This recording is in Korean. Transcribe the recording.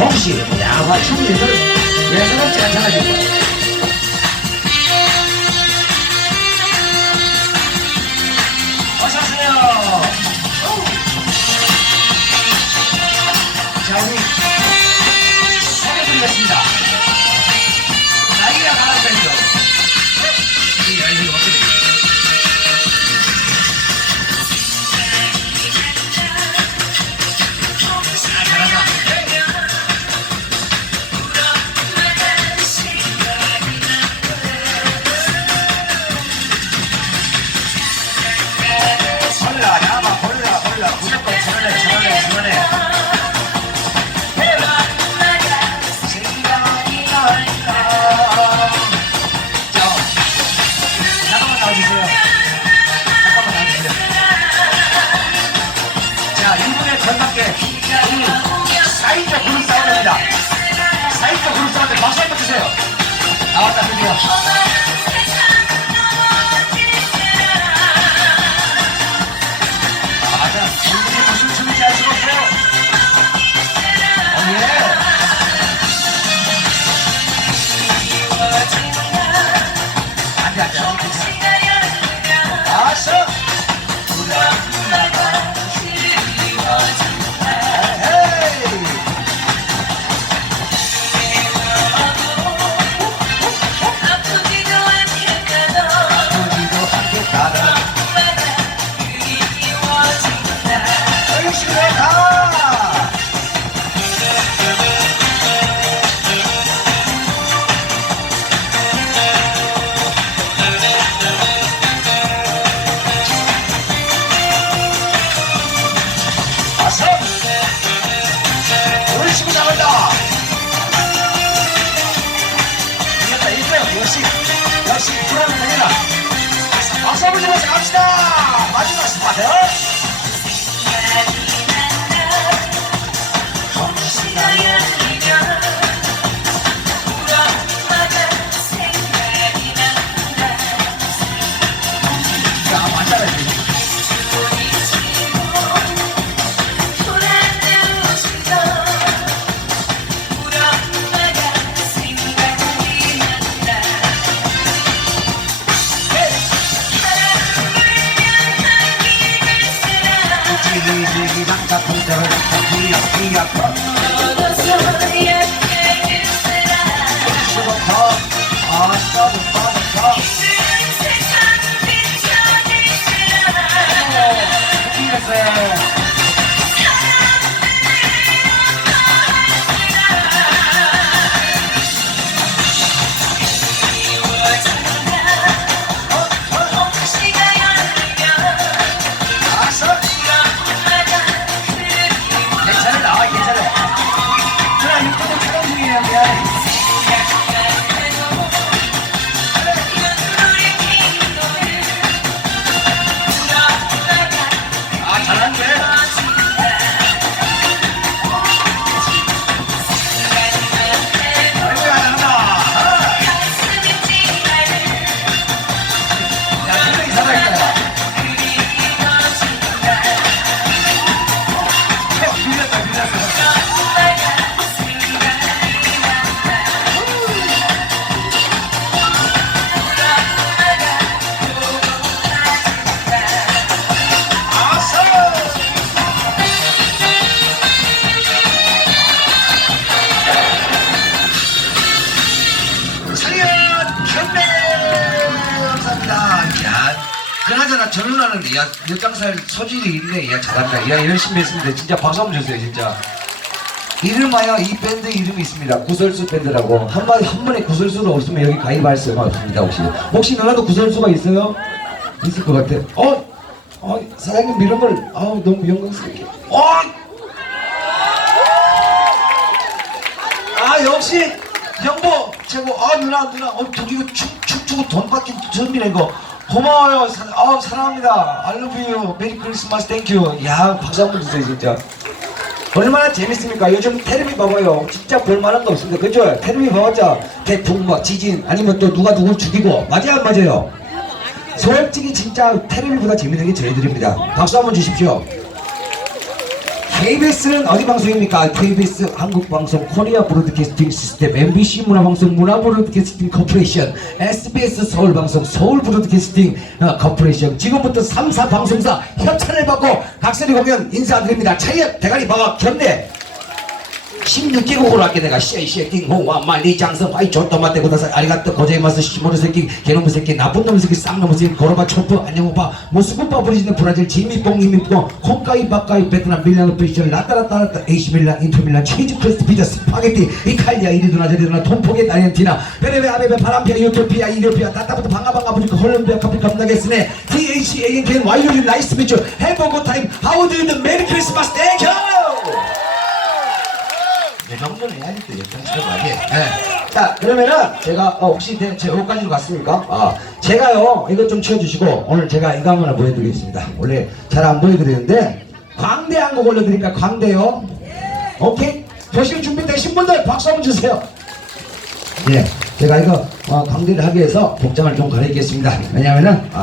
혹시 야화 춤리들 예사롭지 않잖아요. 주세요. 나왔다, 드디어. 역시, 불안은 달려라! 박수 한번 주면서 갑시다! 마지막 스파트! 지기지기 장사풍자 저나 저 누나는 야 엿장살 소질이 있네. 야 잘한다. 야 열심히 했습니다. 진짜 박수 한번 주세요 진짜. 이름하여 이 밴드 이름이 있습니다. 구설수 밴드라고. 한마디 한 번에 구설수가 없으면 여기 가입할 수가 없습니다 혹시. 혹시 누나도 구설수가 있어요? 있을 것 같아. 어? 어 사장님 이런 걸 아우 너무 영광스럽게. 어? 아 역시 영보 최고. 아 누나 누나. 어 저기 이거 춤, 춤추고 돈 받긴 처음이네 이거 고마워요. 사, 아 사랑합니다. I love you. 메리 크리스마스 땡큐 야 박수 한번 주세요 진짜. 얼마나 재밌습니까? 요즘 테레비 봐봐요. 진짜 볼만한 거 없습니다. 그죠? 테레비 봐봤자 태풍 뭐 지진 아니면 또 누가 누굴 죽이고. 맞아요 안 맞아요? 솔직히 진짜 테레비보다 재밌는 게 저희들입니다. 박수 한번 주십시오 KBS는 어디 방송입니까? KBS 한국방송 코리아 브로드캐스팅 시스템, MBC 문화방송 문화 브로드캐스팅 코퍼레이션, SBS 서울방송 서울 브로드캐스팅 어, 코퍼레이션. 지금부터 3사 방송사 협찬을 받고 각설이 공연 인사드립니다. 차이업 대가리 박아 견대. 16개국으로 할게 내가. 쉐쉐킹 홍와 말리 장성 화이 조또마 대고다사 아리가또 고제마스 시모노 새끼 개놈의 새끼 나쁜 놈의 새끼 쌍놈의 새끼 고로바 초프 안녕 오빠. 모스쿠파 브리지는 브라질 지미뽕 이미뽕 콩가이 바카이 베트남 밀라노 페이셜 라따라따라따 에이시 밀란 인터밀란 치즈 크리스트 피자 스파게티 이탈리아 이리도나 저리도나 통포게 아르헨티나. 베레베 아베베 바람피아 유토피아 이리오피아 따따부터 방가방가 부니까 홀렘비아 카프리카 문나게스네. THANKN 와이유리 나이스 미츠 햄버거 타임 하우 드 유드 메리 크리스마스 땡큐 이 정도는 해야지 또 역장스럽게. 네. 자, 그러면은 제가 어, 혹시 제, 제 여기까지로 갔습니까? 아, 제가요 이것 좀 치워주시고 오늘 제가 이거 하나 보여드리겠습니다. 원래 잘 안 보여드리는데 광대 한 곡 올려드릴까? 광대요. 오케이. 보실 준비되신 분들 박수 한번 주세요. 예, 제가 이거 어, 광대를 하기 위해서 복장을 좀 가리겠습니다. 왜냐면은 아,